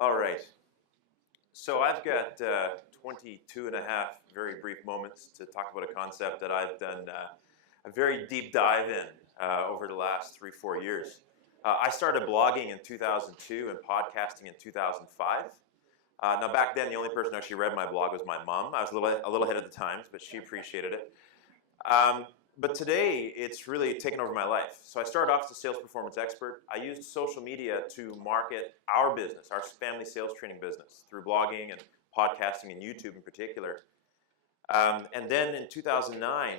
All right. So I've got 22 and a half very brief moments to talk about a concept that I've done a very deep dive in over the last 3, 4 years. I started blogging in 2002 and podcasting in 2005. Now back then, the only person who actually read my blog was my mom. I was a little ahead of the times, but she appreciated it. But today, it's really taken over my life. So I started off as a sales performance expert. I used social media to market our business, our family sales training business, through blogging and podcasting and YouTube in particular. And then in 2009,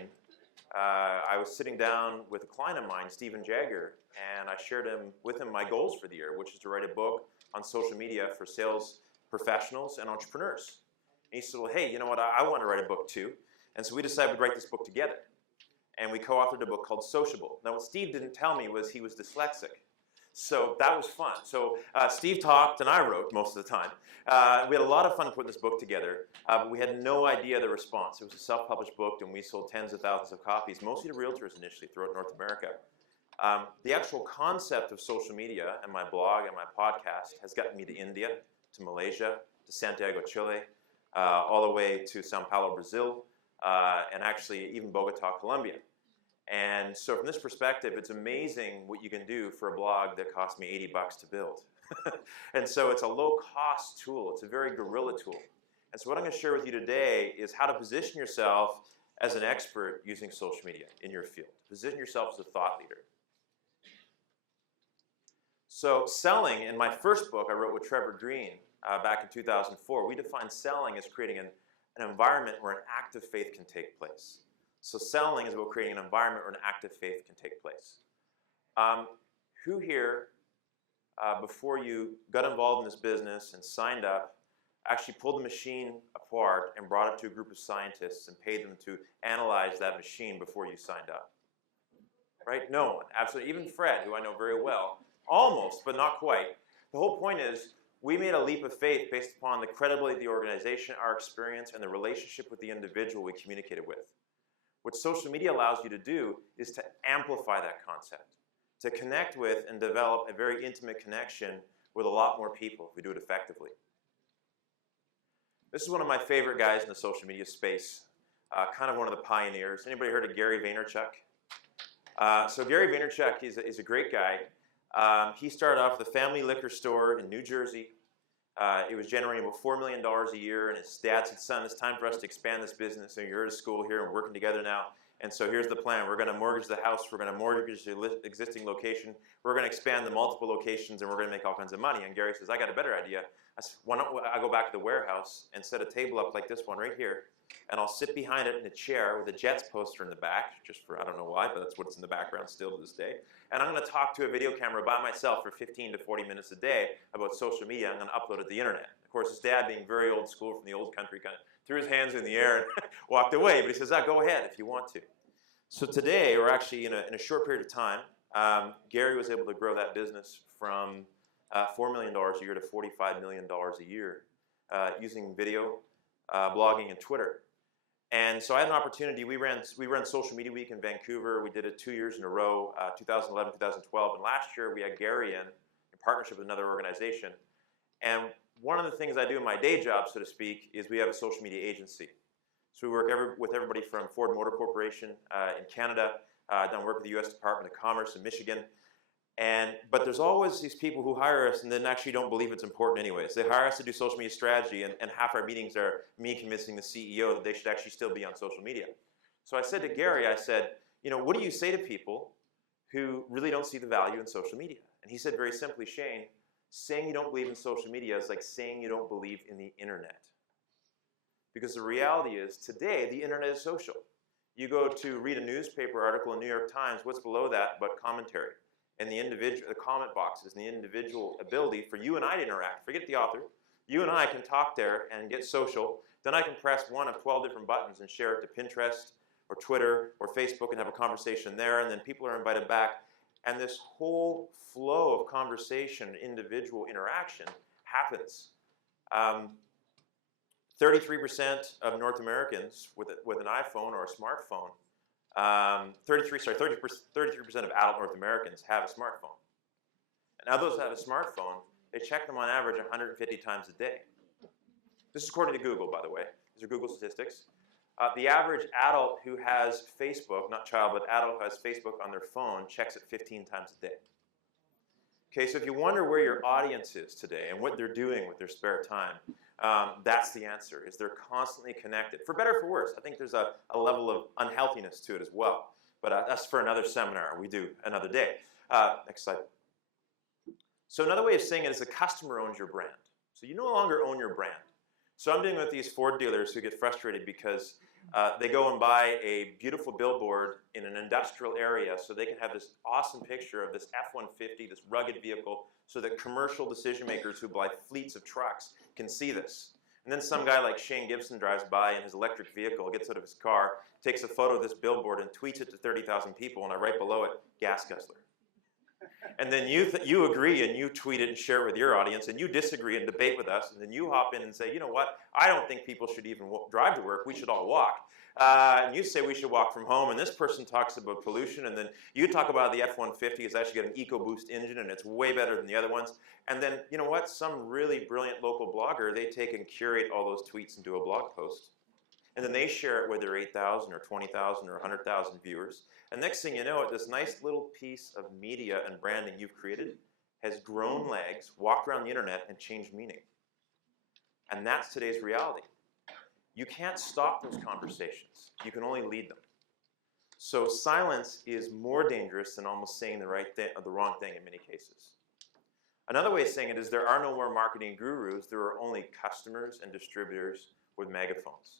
I was sitting down with a client of mine, Stephen Jagger, and I shared with him my goals for the year, which is to write a book on social media for sales professionals and entrepreneurs. And he said, well, hey, you know what, I want to write a book too. And so we decided to write this book together. And we co-authored a book called Sociable. Now what Steve didn't tell me was he was dyslexic. So that was fun. So Steve talked and I wrote most of the time. We had a lot of fun putting this book together, but we had no idea the response. It was a self-published book and we sold tens of thousands of copies, mostly to realtors initially throughout North America. The actual concept of social media and my blog and my podcast has gotten me to India, to Malaysia, to Santiago, Chile, all the way to Sao Paulo, Brazil, and actually even Bogota, Colombia. And so from this perspective, it's amazing what you can do for a blog that cost me $80 to build. And so it's a low-cost tool. It's a very guerrilla tool. And so what I'm going to share with you today is how to position yourself as an expert using social media in your field. Position yourself as a thought leader. So selling, in my first book I wrote with Trevor Green back in 2004, we defined selling as creating an environment where an act of faith can take place. So selling is about creating an environment where an act of faith can take place. Who here, before you got involved in this business and signed up, actually pulled the machine apart and brought it to a group of scientists and paid them to analyze that machine before you signed up? Right? No one. Absolutely. Even Fred, who I know very well, almost, but not quite. The whole point is, we made a leap of faith based upon the credibility of the organization, our experience, and the relationship with the individual we communicated with. What social media allows you to do is to amplify that concept, to connect with and develop a very intimate connection with a lot more people if we do it effectively. This is one of my favorite guys in the social media space, kind of one of the pioneers. Anybody heard of Gary Vaynerchuk? So Gary Vaynerchuk is a great guy. He started off with a family liquor store in New Jersey. It was generating about $4 million a year, and his dad said, son, it's time for us to expand this business. So you're at school here and working together now. And so here's the plan. We're going to mortgage the house. We're going to mortgage the existing location. We're going to expand the multiple locations, and we're going to make all kinds of money. And Gary says, I got a better idea. I said, why don't I go back to the warehouse and set a table up like this one right here, and I'll sit behind it in a chair with a Jets poster in the back, just for, I don't know why, but that's what's in the background still to this day. And I'm going to talk to a video camera by myself for 15 to 40 minutes a day about social media. I'm going to upload it to the internet. Of course, his dad, being very old school from the old country, kind of threw his hands in the air and walked away. But he says, go ahead if you want to. So today, or actually in a short period of time, Gary was able to grow that business from $4 million a year to $45 million a year using video, blogging, and Twitter. And so I had an opportunity. We ran Social Media Week in Vancouver. We did it 2 years in a row, 2011, 2012. And last year we had Gary in partnership with another organization. And one of the things I do in my day job, so to speak, is we have a social media agency. So we work with everybody from Ford Motor Corporation in Canada, done work with the U.S. Department of Commerce in Michigan. But there's always these people who hire us and then actually don't believe it's important anyways. They hire us to do social media strategy, and half our meetings are me convincing the CEO that they should actually still be on social media. So I said to Gary, I said, you know, what do you say to people who really don't see the value in social media? And he said very simply, Shane, saying you don't believe in social media is like saying you don't believe in the internet. Because the reality is, today, the internet is social. You go to read a newspaper article in New York Times, what's below that but commentary? And the comment boxes and the individual ability for you and I to interact. Forget the author. You and I can talk there and get social. Then I can press one of 12 different buttons and share it to Pinterest or Twitter or Facebook and have a conversation there. And then people are invited back. And this whole flow of conversation, individual interaction happens. 33% of North Americans with an iPhone or a smartphone 33% of adult North Americans have a smartphone. And now those that have a smartphone, They check them on average 150 times a day. This is according to Google, by the way. These are Google statistics. The average adult who has Facebook, not child, but adult who has Facebook on their phone checks it 15 times a day. Okay, so if you wonder where your audience is today and what they're doing with their spare time, that's the answer, is they're constantly connected. For better or for worse, I think there's a level of unhealthiness to it as well. But that's for another seminar we do another day. Next slide. So another way of saying it is the customer owns your brand. So you no longer own your brand. So I'm dealing with these Ford dealers who get frustrated because they go and buy a beautiful billboard in an industrial area so they can have this awesome picture of this F-150, this rugged vehicle, so that commercial decision makers who buy fleets of trucks can see this. And then some guy like Shane Gibson drives by in his electric vehicle, gets out of his car, takes a photo of this billboard and tweets it to 30,000 people, and right below it, gas guzzler. And then you agree and you tweet it and share it with your audience, and you disagree and debate with us, and then you hop in and say, you know what, I don't think people should even drive to work, we should all walk. And you say we should walk from home, and this person talks about pollution, and then you talk about the F-150 has actually got an EcoBoost engine, and it's way better than the other ones. And then, you know what, some really brilliant local blogger, they take and curate all those tweets and do a blog post. And then they share it with their 8,000 or 20,000 or 100,000 viewers. And next thing you know it, this nice little piece of media and branding you've created has grown legs, walked around the internet, and changed meaning. And that's today's reality. You can't stop those conversations. You can only lead them. So silence is more dangerous than almost saying the right thing or the wrong thing in many cases. Another way of saying it is there are no more marketing gurus. There are only customers and distributors with megaphones.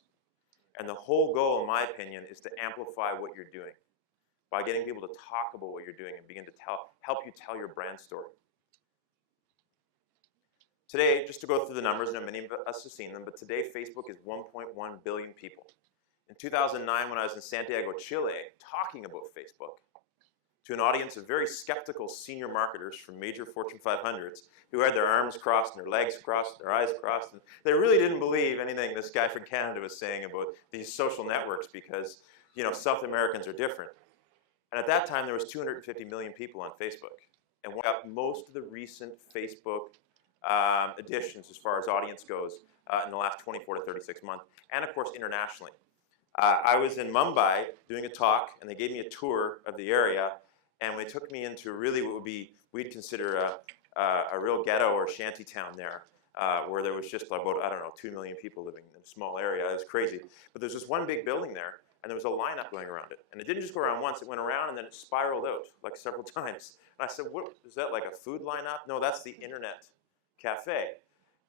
And the whole goal, in my opinion, is to amplify what you're doing by getting people to talk about what you're doing and begin to help you tell your brand story. Today, just to go through the numbers, I know many of us have seen them, but today Facebook is 1.1 billion people. In 2009, when I was in Santiago, Chile, talking about Facebook to an audience of very skeptical senior marketers from major Fortune 500s who had their arms crossed and their legs crossed and their eyes crossed, and they really didn't believe anything this guy from Canada was saying about these social networks because, you know, South Americans are different. And at that time, there was 250 million people on Facebook. And we got most of the recent Facebook additions as far as audience goes in the last 24 to 36 months, and of course internationally. I was in Mumbai doing a talk, and they gave me a tour of the area, and they took me into really what would be, we'd consider a real ghetto or shanty town there, where there was just about, I don't know, 2 million people living in a small area. It was crazy. But there's this one big building there, and there was a lineup going around it. And it didn't just go around once, it went around and then it spiraled out like several times. And I said, what, is that like a food lineup? No, that's the internet cafe.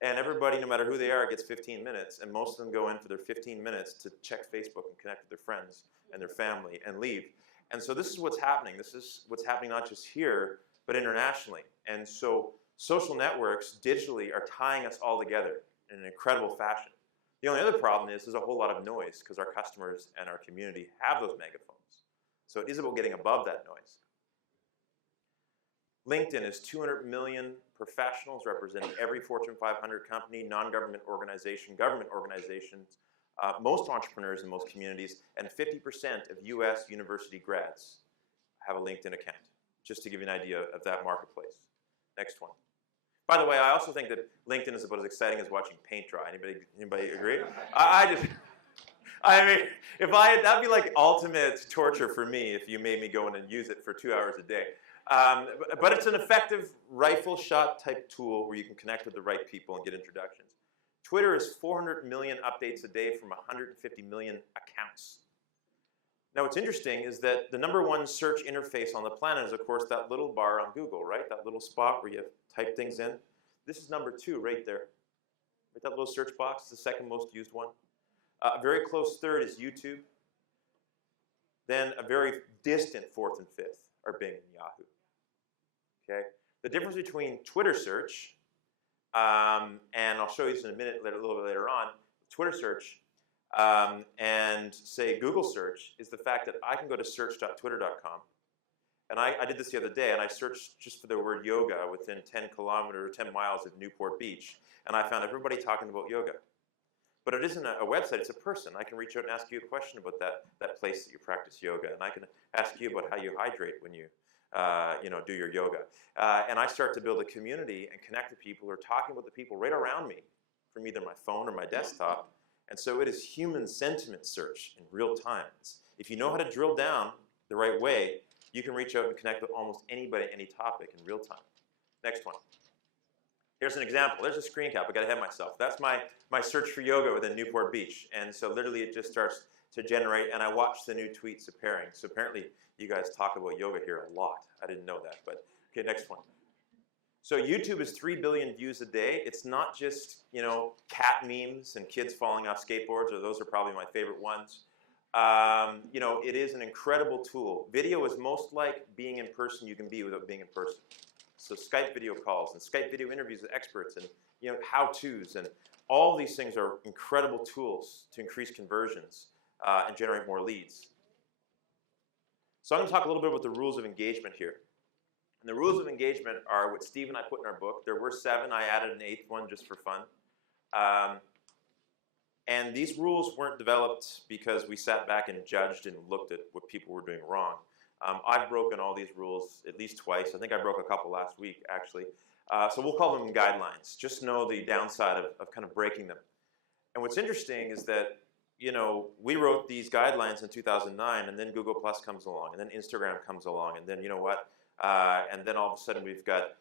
And everybody, no matter who they are, gets 15 minutes, and most of them go in for their 15 minutes to check Facebook and connect with their friends and their family and leave. And so this is what's happening. This is what's happening not just here, but internationally. And so social networks digitally are tying us all together in an incredible fashion. The only other problem is there's a whole lot of noise because our customers and our community have those megaphones. So it is about getting above that noise. LinkedIn is 200 million professionals representing every Fortune 500 company, non-government organization, government organizations, most entrepreneurs in most communities, and 50% of US university grads have a LinkedIn account, just to give you an idea of that marketplace. Next one. By the way, I also think that LinkedIn is about as exciting as watching paint dry. Anybody agree? I mean, that'd be like ultimate torture for me if you made me go in and use it for 2 hours a day. But it's an effective rifle shot type tool where you can connect with the right people and get introductions. Twitter is 400 million updates a day from 150 million accounts. Now what's interesting is that the #1 search interface on the planet is of course that little bar on Google, right? That little spot where you type things in. This is #2 right there. Right, that little search box is the second most used one. A very close third is YouTube. Then a very distant 4th and 5th are Bing and Yahoo. Okay? The difference between Twitter search, and I'll show you this in a minute, a little bit later on, Twitter search and say Google search is the fact that I can go to search.twitter.com, and I did this the other day, and I searched just for the word yoga within 10 kilometers or 10 miles of Newport Beach, and I found everybody talking about yoga. But it isn't a website, it's a person. I can reach out and ask you a question about that place that you practice yoga, and I can ask you about how you hydrate when you do your yoga. And I start to build a community and connect with people who are talking with the people right around me from either my phone or my desktop. And so it is human sentiment search in real time. If you know how to drill down the right way, you can reach out and connect with almost anybody, any topic in real time. Next one. Here's an example. There's a screen cap. I got ahead of myself. That's my search for yoga within Newport Beach. And so literally it just starts to generate, and I watch the new tweets appearing. So apparently you guys talk about yoga here a lot. I didn't know that, but okay, next one. So YouTube is 3 billion views a day. It's not just, cat memes and kids falling off skateboards, or those are probably my favorite ones. It is an incredible tool. Video is most like being in person you can be without being in person. So Skype video calls and Skype video interviews with experts and how-tos and all these things are incredible tools to increase conversions and generate more leads. So I'm going to talk a little bit about the rules of engagement here. And the rules of engagement are what Steve and I put in our book. There were 7. I added an 8th one just for fun. And these rules weren't developed because we sat back and judged and looked at what people were doing wrong. I've broken all these rules at least twice. I think I broke a couple last week, actually. So we'll call them guidelines. Just know the downside of kind of breaking them. And what's interesting is that, we wrote these guidelines in 2009, and then Google Plus comes along, and then Instagram comes along, and then and then all of a sudden we've got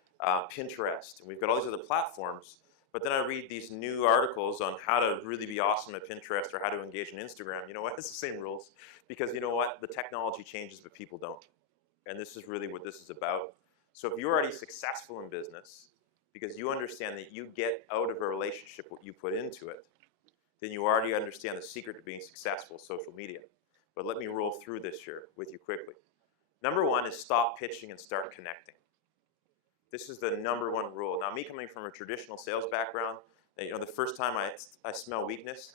Pinterest, and we've got all these other platforms. But then I read these new articles on how to really be awesome at Pinterest or how to engage in Instagram. You know what? It's the same rules. Because you know what? The technology changes, but people don't. And this is really what this is about. So if you're already successful in business, because you understand that you get out of a relationship what you put into it, then you already understand the secret to being successful with social media. But let me roll through this here with you quickly. Number 1 is stop pitching and start connecting. This is the number 1 rule. Now, me coming from a traditional sales background, the first time I smell weakness,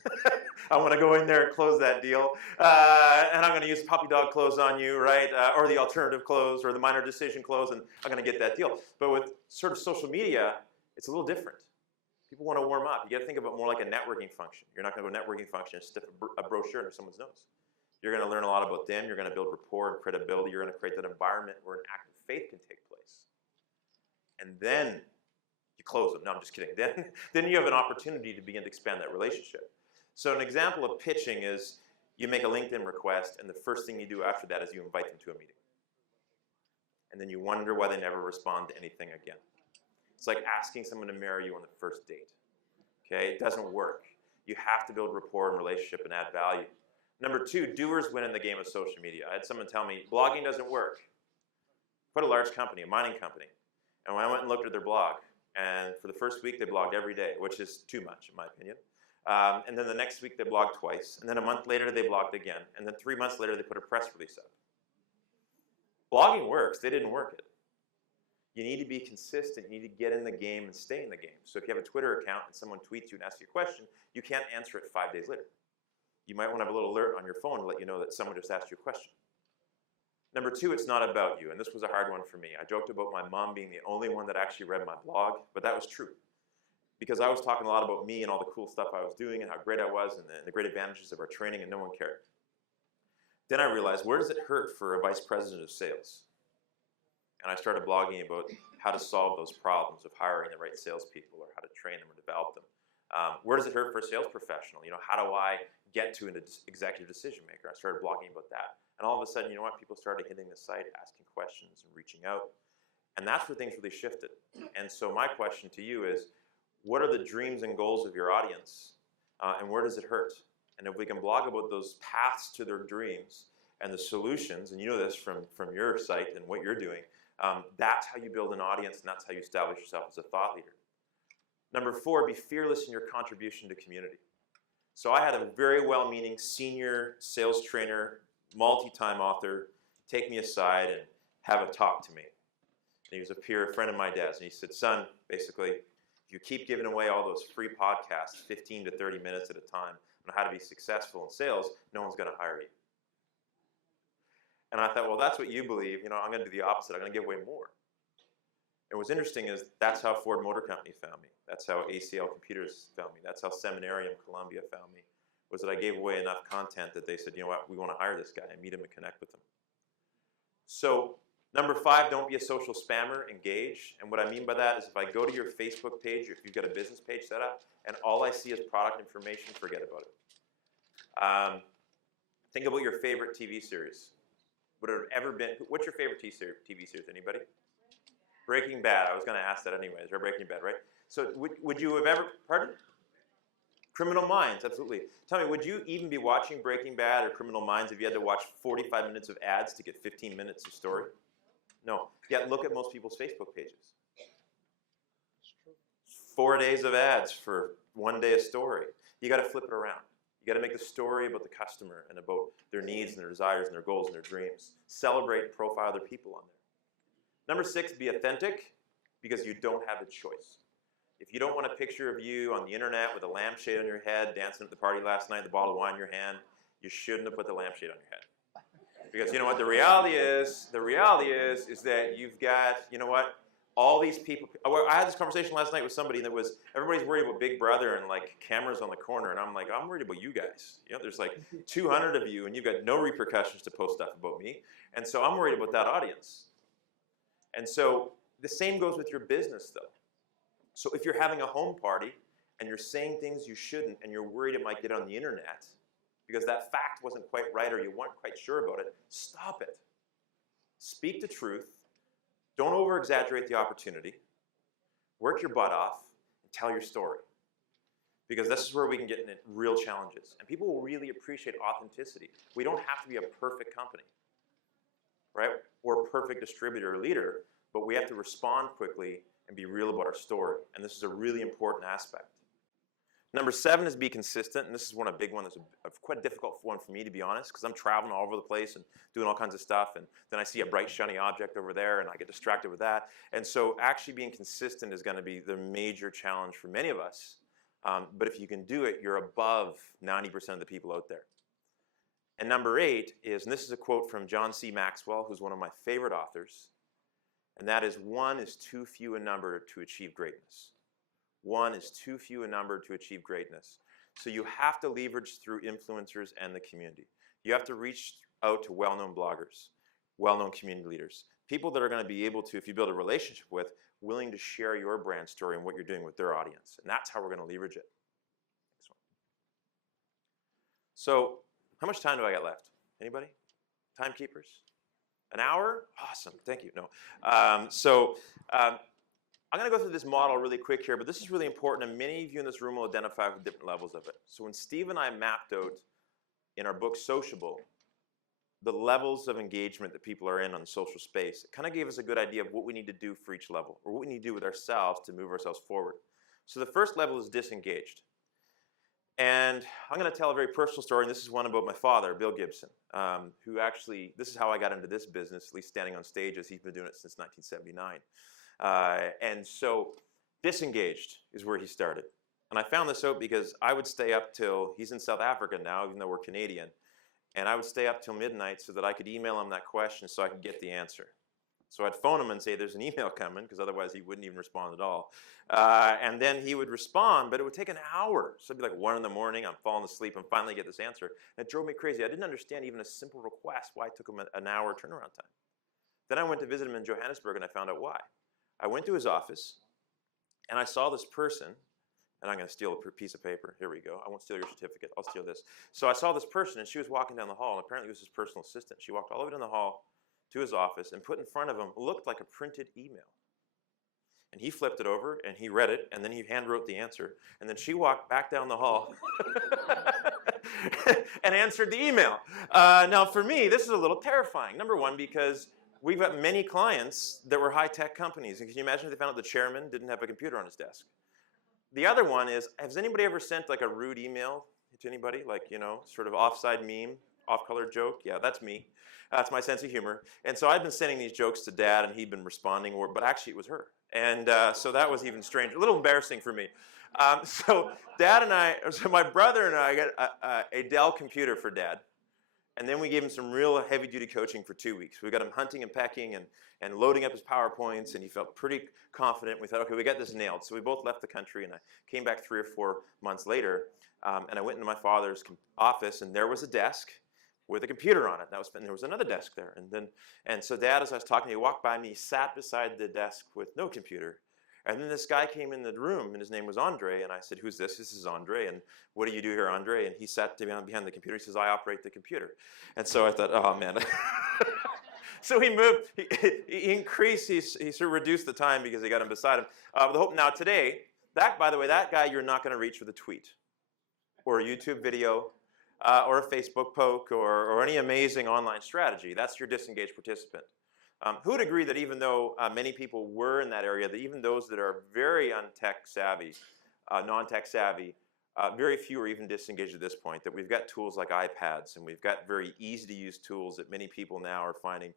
I want to go in there and close that deal. And I'm going to use puppy dog close on you, right? Or the alternative close or the minor decision close, and I'm going to get that deal. But with sort of social media, it's a little different. People want to warm up. You got to think of it more like a networking function. You're not going to go networking function and stick a brochure under someone's nose. You're going to learn a lot about them. You're going to build rapport and credibility. You're going to create that environment where an act of faith can take place. And then you close them. No, I'm just kidding. Then you have an opportunity to begin to expand that relationship. So an example of pitching is you make a LinkedIn request, and the first thing you do after that is you invite them to a meeting. And then you wonder why they never respond to anything again. It's like asking someone to marry you on the first date. Okay? It doesn't work. You have to build rapport and relationship and add value. Number 2, doers win in the game of social media. I had someone tell me, blogging doesn't work. Quite a large company, a mining company. And when I went and looked at their blog, and for the first week they blogged every day, which is too much in my opinion. And then the next week they blogged twice. And then a month later they blogged again. And then 3 months later they put a press release up. Blogging works. They didn't work it. You need to be consistent. You need to get in the game and stay in the game. So if you have a Twitter account and someone tweets you and asks you a question, you can't answer it 5 days later. You might want to have a little alert on your phone to let you know that someone just asked you a question. Number 2, it's not about you, and this was a hard one for me. I joked about my mom being the only one that actually read my blog, but that was true. Because I was talking a lot about me and all the cool stuff I was doing and how great I was and the great advantages of our training, and no one cared. Then I realized, where does it hurt for a vice president of sales? And I started blogging about how to solve those problems of hiring the right salespeople or how to train them or develop them. Where does it hurt for a sales professional? How do I get to an executive decision maker? I started blogging about that. And all of a sudden, people started hitting the site, asking questions and reaching out. And that's where things really shifted. And so my question to you is, what are the dreams and goals of your audience? And where does it hurt? And if we can blog about those paths to their dreams and the solutions, and you know this from your site and what you're doing, that's how you build an audience, and that's how you establish yourself as a thought leader. Number 4, be fearless in your contribution to community. So I had a very well-meaning senior sales trainer, multi-time author, take me aside and have a talk to me. And he was a peer, friend of my dad's, and he said, son, basically, if you keep giving away all those free podcasts, 15 to 30 minutes at a time, on how to be successful in sales, no one's going to hire you. And I thought, well, that's what you believe. I'm going to do the opposite. I'm going to give away more. And what's interesting is that's how Ford Motor Company found me. That's how ACL Computers found me. That's how Seminarium Columbia found me, was that I gave away enough content that they said, you know what, we want to hire this guy and meet him and connect with him. So Number 5, don't be a social spammer, engage. And what I mean by that is if I go to your Facebook page, or if you've got a business page set up, and all I see is product information, forget about it. Think about your favorite TV series. Would it have ever been, what's your favorite TV series, anybody? Breaking Bad. I was going to ask that anyways, or Breaking Bad, right? So would you have ever, pardon? Criminal Minds, absolutely. Tell me, would you even be watching Breaking Bad or Criminal Minds if you had to watch 45 minutes of ads to get 15 minutes of story? No. Yet look at most people's Facebook pages. 4 days of ads for 1 day of story. You got to flip it around. You got to make the story about the customer and about their needs and their desires and their goals and their dreams. Celebrate and profile other people on there. Number 6, be authentic because you don't have a choice. If you don't want a picture of you on the internet with a lampshade on your head, dancing at the party last night, the bottle of wine in your hand, you shouldn't have put the lampshade on your head. Because you know what the reality is that you've got, you know what, all these people. I had this conversation last night with somebody that was, everybody's worried about Big Brother and like cameras on the corner, and I'm like, I'm worried about you guys. You know, there's like 200 of you, and you've got no repercussions to post stuff about me, and so I'm worried about that audience. And so the same goes with your business, though. So if you're having a home party and you're saying things you shouldn't, and you're worried it might get on the internet because that fact wasn't quite right or you weren't quite sure about it, stop it. Speak the truth. Don't over-exaggerate the opportunity. Work your butt off and tell your story. Because this is where we can get into real challenges. And people will really appreciate authenticity. We don't have to be a perfect company, right? Or a perfect distributor or leader, but we have to respond quickly and be real about our story. And this is a really important aspect. Number 7 is be consistent, and this is a big one that's quite a difficult one for me, to be honest, because I'm traveling all over the place and doing all kinds of stuff, and then I see a bright, shiny object over there, and I get distracted with that. And so actually being consistent is going to be the major challenge for many of us. But if you can do it, you're above 90% of the people out there. And number 8 is, and this is a quote from John C. Maxwell, who's one of my favorite authors, and that is, 1 is too few in number to achieve greatness. 1 is too few in number to achieve greatness. So you have to leverage through influencers and the community. You have to reach out to well-known bloggers, well-known community leaders, people that are going to be able to, if you build a relationship with, willing to share your brand story and what you're doing with their audience. And that's how we're going to leverage it. Next one. So how much time do I got left? Anybody? Timekeepers? An hour? Awesome. Thank you. No. I'm going to go through this model really quick here, but this is really important, and many of you in this room will identify with different levels of it. So when Steve and I mapped out in our book, Sociable, the levels of engagement that people are in on the social space, it kind of gave us a good idea of what we need to do for each level, or what we need to do with ourselves to move ourselves forward. So the first level is disengaged. And I'm going to tell a very personal story, and this is one about my father, Bill Gibson, who actually, this is how I got into this business, at least standing on stage, as he's been doing it since 1979. And so disengaged is where he started. And I found this out because I would stay up till, he's in South Africa now, even though we're Canadian, and I would stay up till midnight so that I could email him that question so I could get the answer. So I'd phone him and say, there's an email coming, because otherwise he wouldn't even respond at all. And then he would respond, but it would take an hour. So it'd be like 1 in the morning, I'm falling asleep, and finally get this answer. And it drove me crazy. I didn't understand even a simple request, why it took him an hour turnaround time. Then I went to visit him in Johannesburg, and I found out why. I went to his office, and I saw this person, and I'm going to steal a piece of paper. Here we go. I won't steal your certificate. I'll steal this. So I saw this person, and she was walking down the hall, and apparently it was his personal assistant. She walked all the way down the hall to his office and put in front of him what looked like a printed email. And he flipped it over, and he read it, and then he handwrote the answer. And then she walked back down the hall and answered the email. Now, for me, this is a little terrifying. Number one, because we've got many clients that were high-tech companies. And can you imagine if they found out the chairman didn't have a computer on his desk? The other one is, has anybody ever sent like a rude email to anybody? Like, you know, sort of offside meme, off-color joke? Yeah, that's me. That's my sense of humor. And so I'd been sending these jokes to Dad, and he'd been responding, but actually it was her. And so that was even strange, a little embarrassing for me. So my brother and I got a Dell computer for Dad. And then we gave him some real heavy-duty coaching for 2 weeks. We got him hunting and pecking and loading up his PowerPoints, and he felt pretty confident. We thought, okay, we got this nailed. So we both left the country, and I came back 3 or 4 months later, and I went into my father's office, and there was a desk with a computer on it. And there was another desk there. And so Dad, as I was talking, he walked by me, he sat beside the desk with no computer. And then this guy came in the room, and his name was Andre. And I said, "Who's this?" "This is Andre." "And what do you do here, Andre?" And he sat behind the computer. He says, "I operate the computer." And so I thought, oh, man. So he moved, he increased, he sort of reduced the time because he got him beside him. With the hope now today, by the way, that guy you're not going to reach with a tweet or a YouTube video or a Facebook poke or any amazing online strategy. That's your disengaged participant. Who would agree that even though many people were in that area, that even those that are very non-tech savvy, very few are even disengaged at this point, that we've got tools like iPads and we've got very easy to use tools that many people now are finding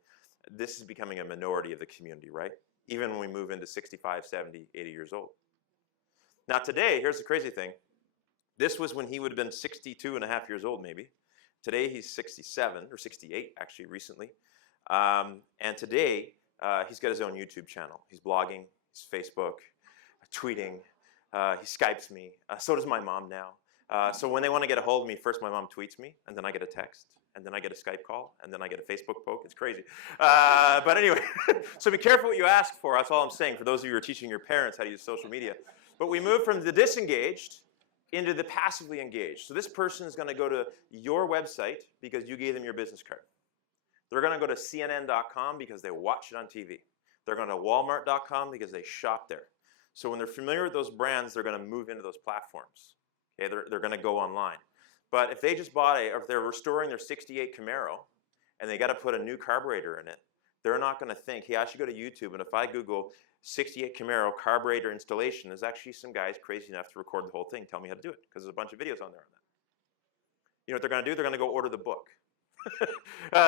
this is becoming a minority of the community, right? Even when we move into 65, 70, 80 years old. Now today, here's the crazy thing. This was when he would have been 62 and a half years old maybe. Today he's 67 or 68 actually recently. And today he's got his own YouTube channel. He's blogging, he's Facebook, tweeting, he Skypes me. So does my mom now. So when they want to get a hold of me, first my mom tweets me, and then I get a text, and then I get a Skype call, and then I get a Facebook poke. It's crazy. But anyway, so be careful what you ask for. That's all I'm saying for those of you who are teaching your parents how to use social media. But we move from the disengaged into the passively engaged. So this person is going to go to your website because you gave them your business card. They're going to go to CNN.com because they watch it on TV. They're going to Walmart.com because they shop there. So when they're familiar with those brands, they're going to move into those platforms. Okay, they're going to go online. But if they just bought or if they're restoring their 68 Camaro and they got to put a new carburetor in it, they're not going to think, hey, I should go to YouTube, and if I Google 68 Camaro carburetor installation, there's actually some guys crazy enough to record the whole thing, tell me how to do it, because there's a bunch of videos on there on that. You know what they're going to do? They're going to go order the book.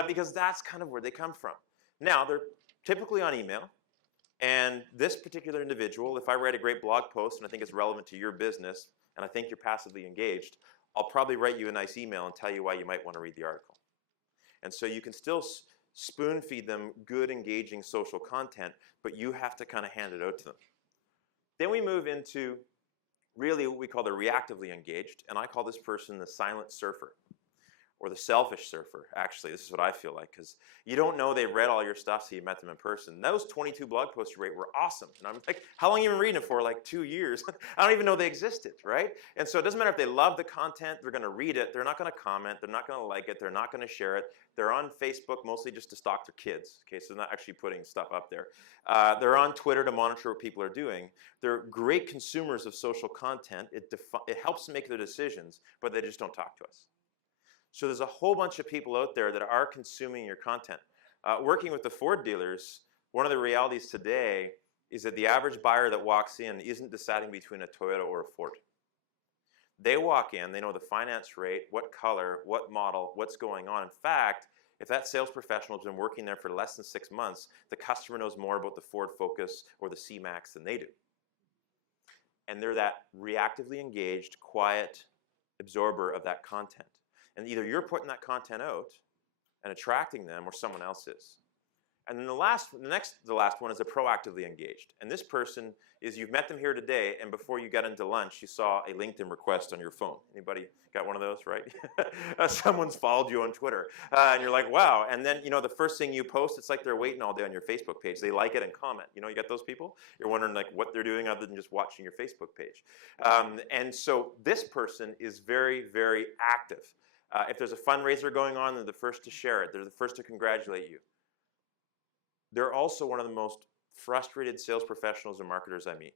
Because that's kind of where they come from. Now, they're typically on email. And this particular individual, if I write a great blog post and I think it's relevant to your business and I think you're passively engaged, I'll probably write you a nice email and tell you why you might want to read the article. And so you can still spoon feed them good, engaging social content, but you have to kind of hand it out to them. Then we move into really what we call the reactively engaged, and I call this person the silent surfer. Or the selfish surfer, actually. This is what I feel like, because you don't know they've read all your stuff so you met them in person. Those 22 blog posts you wrote were awesome. And I'm like, how long have you been reading it for? Like 2 years. I don't even know they existed, right? And so it doesn't matter if they love the content, they're going to read it, they're not going to comment, they're not going to like it, they're not going to share it. They're on Facebook mostly just to stalk their kids, okay, so they're not actually putting stuff up there. They're on Twitter to monitor what people are doing. They're great consumers of social content. It helps them make their decisions, but they just don't talk to us. So there's a whole bunch of people out there that are consuming your content. Working with the Ford dealers, one of the realities today is that the average buyer that walks in isn't deciding between a Toyota or a Ford. They walk in, they know the finance rate, what color, what model, what's going on. In fact, if that sales professional has been working there for less than 6 months, the customer knows more about the Ford Focus or the C-Max than they do. And they're that reactively engaged, quiet absorber of that content. And either you're putting that content out and attracting them, or someone else is. And then the last one is a proactively engaged. And this person is, you've met them here today, and before you got into lunch, you saw a LinkedIn request on your phone. Anybody got one of those, right? Someone's followed you on Twitter, and you're like, wow. And then, you know, the first thing you post, it's like they're waiting all day on your Facebook page. They like it and comment. You know, you got those people? You're wondering like what they're doing other than just watching your Facebook page. And so this person is very, very active. If there's a fundraiser going on, they're the first to share it. They're the first to congratulate you. They're also one of the most frustrated sales professionals and marketers I meet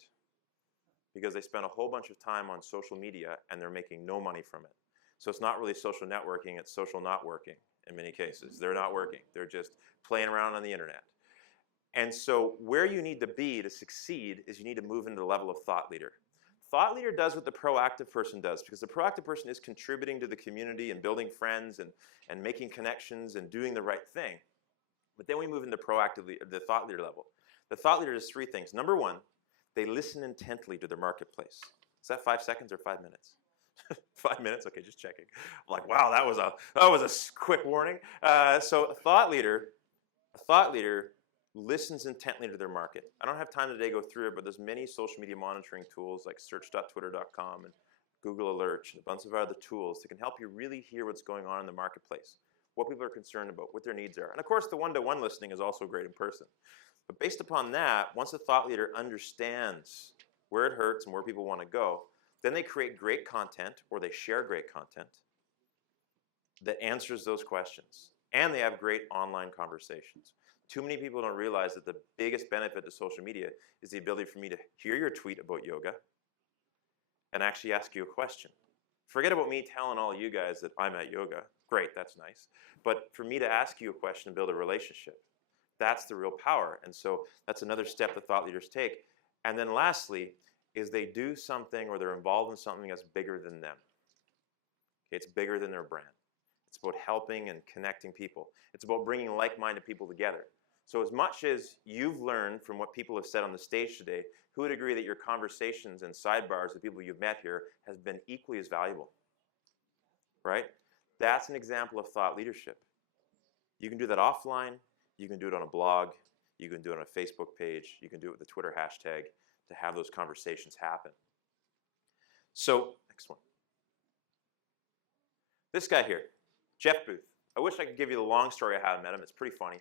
because they spend a whole bunch of time on social media and they're making no money from it. So it's not really social networking, it's social not working in many cases. They're not working. They're just playing around on the internet. And so where you need to be to succeed is you need to move into the level of thought leader. Thought leader does what the proactive person does, because the proactive person is contributing to the community and building friends and making connections and doing the right thing. But then we move into the thought leader level. The thought leader does 3 things. Number 1, they listen intently to their marketplace. Is that 5 seconds or 5 minutes? 5 minutes? Okay, just checking. I'm like, wow, that was a quick warning. So a thought leader listens intently to their market. I don't have time today to go through it, but there's many social media monitoring tools like search.twitter.com and Google Alerts and a bunch of other tools that can help you really hear what's going on in the marketplace. what people are concerned about, what their needs are. And of course, the one-to-one listening is also great in person. But based upon that, once a thought leader understands where it hurts and where people want to go, then they create great content, or they share great content that answers those questions. And they have great online conversations. Too many people don't realize that the biggest benefit to social media is the ability for me to hear your tweet about yoga and actually ask you a question. Forget about me telling all you guys that I'm at yoga. Great, that's nice. But for me to ask you a question and build a relationship, that's the real power. And so that's another step that thought leaders take. And then lastly, is they do something or they're involved in something that's bigger than them. Okay, it's bigger than their brand. It's about helping and connecting people. It's about bringing like-minded people together. So as much as you've learned from what people have said on the stage today, who would agree that your conversations and sidebars with people you've met here has been equally as valuable? Right? That's an example of thought leadership. You can do that offline. You can do it on a blog. You can do it on a Facebook page. You can do it with the Twitter hashtag to have those conversations happen. So, next one. This guy here, Jeff Booth. I wish I could give you the long story of how I met him. It's pretty funny.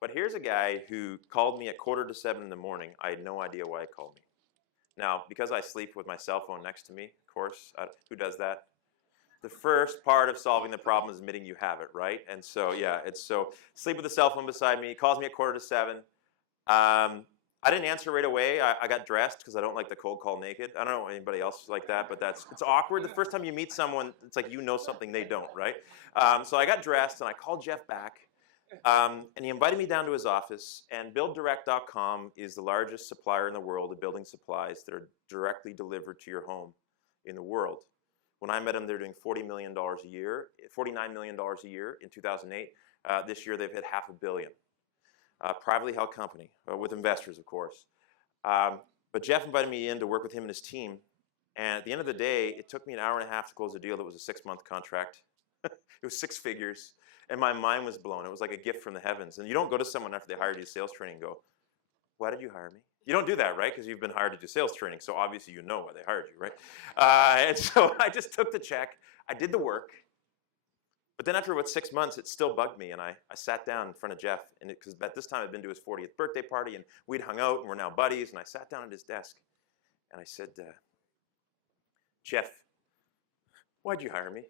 But here's a guy who called me at 6:45 in the morning. I had no idea why he called me. Now, because I sleep with my cell phone next to me, of course, who does that? The first part of solving the problem is admitting you have it, right? And so, yeah, sleep with the cell phone beside me. He calls me at 6:45. I didn't answer right away. I got dressed because I don't like the cold call naked. I don't know anybody else like that, but it's awkward. The first time you meet someone, it's like you know something they don't, right? So I got dressed and I called Jeff back. And he invited me down to his office, and BuildDirect.com is the largest supplier in the world of building supplies that are directly delivered to your home in the world. When I met him, they're doing $49 million a year in 2008. This year, they've hit $500 million. Privately held company with investors, of course. But Jeff invited me in to work with him and his team. And at the end of the day, it took me an hour and a half to close a deal that was a 6-month contract. It was 6 figures. And my mind was blown. It was like a gift from the heavens. And you don't go to someone after they hired you to sales training and go, why did you hire me? You don't do that, right? Because you've been hired to do sales training. So obviously you know why they hired you, right? And so I just took the check. I did the work. But then after about 6 months, it still bugged me. And I sat down in front of Jeff. Because at this time, I'd been to his 40th birthday party. And we'd hung out. And we're now buddies. And I sat down at his desk. And I said, Jeff, why'd you hire me?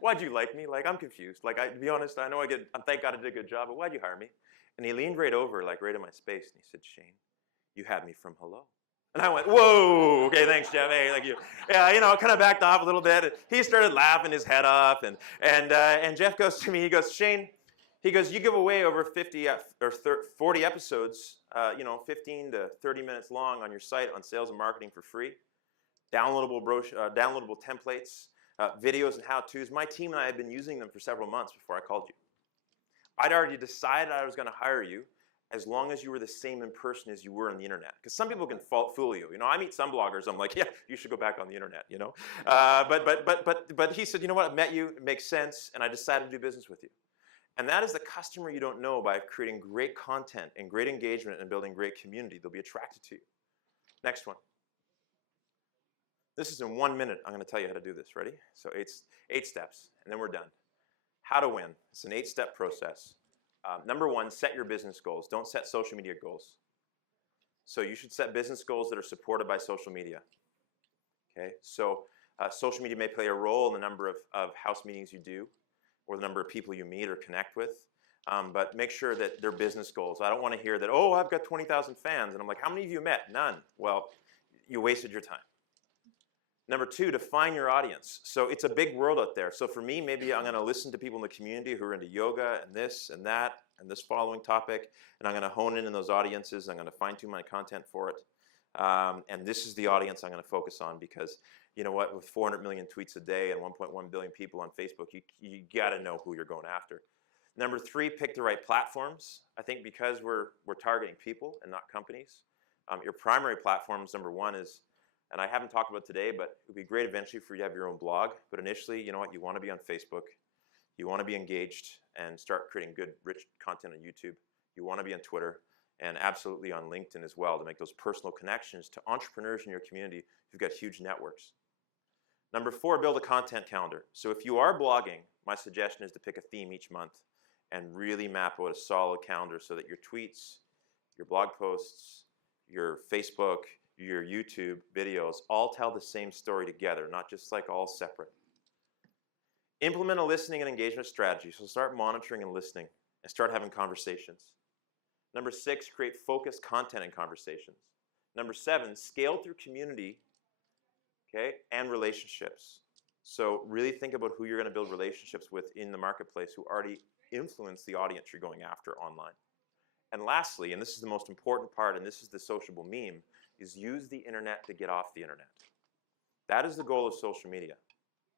Why'd you like me? Like, I'm confused. Like, to be honest, I know thank God I did a good job, but why'd you hire me? And he leaned right over, like right in my space, and he said, Shane, you had me from hello. And I went, whoa, okay, thanks, Jeff. Hey, thank you. Yeah, kind of backed off a little bit. And he started laughing his head off, and Jeff goes to me, he goes, Shane, he goes, you give away over 50 or 40 episodes, 15 to 30 minutes long on your site on sales and marketing for free, downloadable templates, videos and how-tos. My team and I had been using them for several months before I called you. I'd already decided I was going to hire you as long as you were the same in person as you were on the internet. Because some people can fool you. I meet some bloggers. I'm like, yeah, you should go back on the internet. But he said, you know what? I met you. It makes sense, and I decided to do business with you. And that is the customer you don't know by creating great content and great engagement and building great community. They'll be attracted to you. Next one. This is in 1 minute. I'm going to tell you how to do this. Ready? So 8 steps, and then we're done. How to win. It's an 8-step process. Number 1, set your business goals. Don't set social media goals. So you should set business goals that are supported by social media. Okay? So social media may play a role in the number of house meetings you do or the number of people you meet or connect with. But make sure that they're business goals. I don't want to hear that, oh, I've got 20,000 fans. And I'm like, how many of you met? None. Well, you wasted your time. Number 2, define your audience. So it's a big world out there. So for me, maybe I'm going to listen to people in the community who are into yoga and this and that and this following topic, and I'm going to hone in those audiences. I'm going to fine-tune my content for it. And this is the audience I'm going to focus on because, you know what, with 400 million tweets a day and 1.1 billion people on Facebook, you got to know who you're going after. Number 3, pick the right platforms. I think because we're targeting people and not companies, your primary platforms, number 1 is, and I haven't talked about today, but it would be great eventually for you to have your own blog. But initially, you know what? You want to be on Facebook. You want to be engaged and start creating good, rich content on YouTube. You want to be on Twitter and absolutely on LinkedIn as well to make those personal connections to entrepreneurs in your community who've got huge networks. Number 4, build a content calendar. So if you are blogging, my suggestion is to pick a theme each month and really map out a solid calendar so that your tweets, your blog posts, your Facebook, your YouTube videos all tell the same story together, not just like all separate. Implement a listening and engagement strategy. So start monitoring and listening and start having conversations. Number 6, create focused content and conversations. Number 7, scale through community, okay, and relationships. So really think about who you're going to build relationships with in the marketplace who already influence the audience you're going after online. And lastly, and this is the most important part, and this is the sociable meme, is use the internet to get off the internet. That is the goal of social media.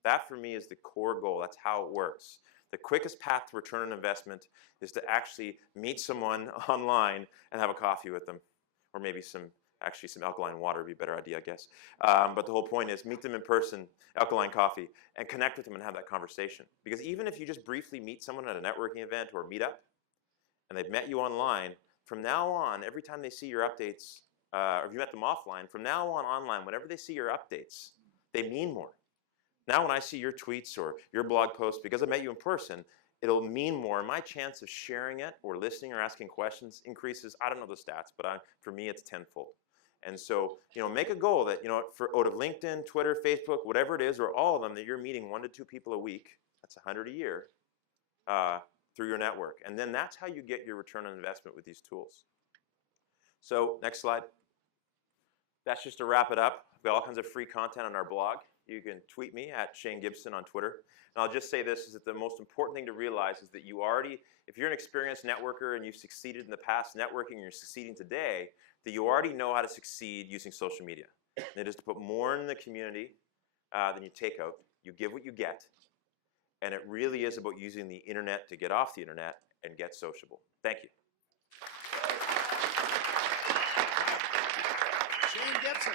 That for me is the core goal. That's how it works. The quickest path to return on investment is to actually meet someone online and have a coffee with them, or maybe some alkaline water would be a better idea, I guess. But the whole point is meet them in person, alkaline coffee, and connect with them and have that conversation. Because even if you just briefly meet someone at a networking event or a meetup, and they've met you online, from now on, every time they see your updates, or if you met them offline, from now on online, whenever they see your updates, they mean more. Now when I see your tweets or your blog posts, because I met you in person, it'll mean more. My chance of sharing it or listening or asking questions increases. I don't know the stats, but for me, it's tenfold. And so, make a goal that, out of LinkedIn, Twitter, Facebook, whatever it is, or all of them, that you're meeting 1 to 2 people a week. That's 100 a year through your network. And then that's how you get your return on investment with these tools. So next slide. That's just to wrap it up. We've got all kinds of free content on our blog. You can tweet me at Shane Gibson on Twitter. And I'll just say this, is that the most important thing to realize is that you already, if you're an experienced networker and you've succeeded in the past networking and you're succeeding today, that you already know how to succeed using social media. And it is to put more in the community than you take out. You give what you get. And it really is about using the internet to get off the internet and get sociable. Thank you. Shane Gibson.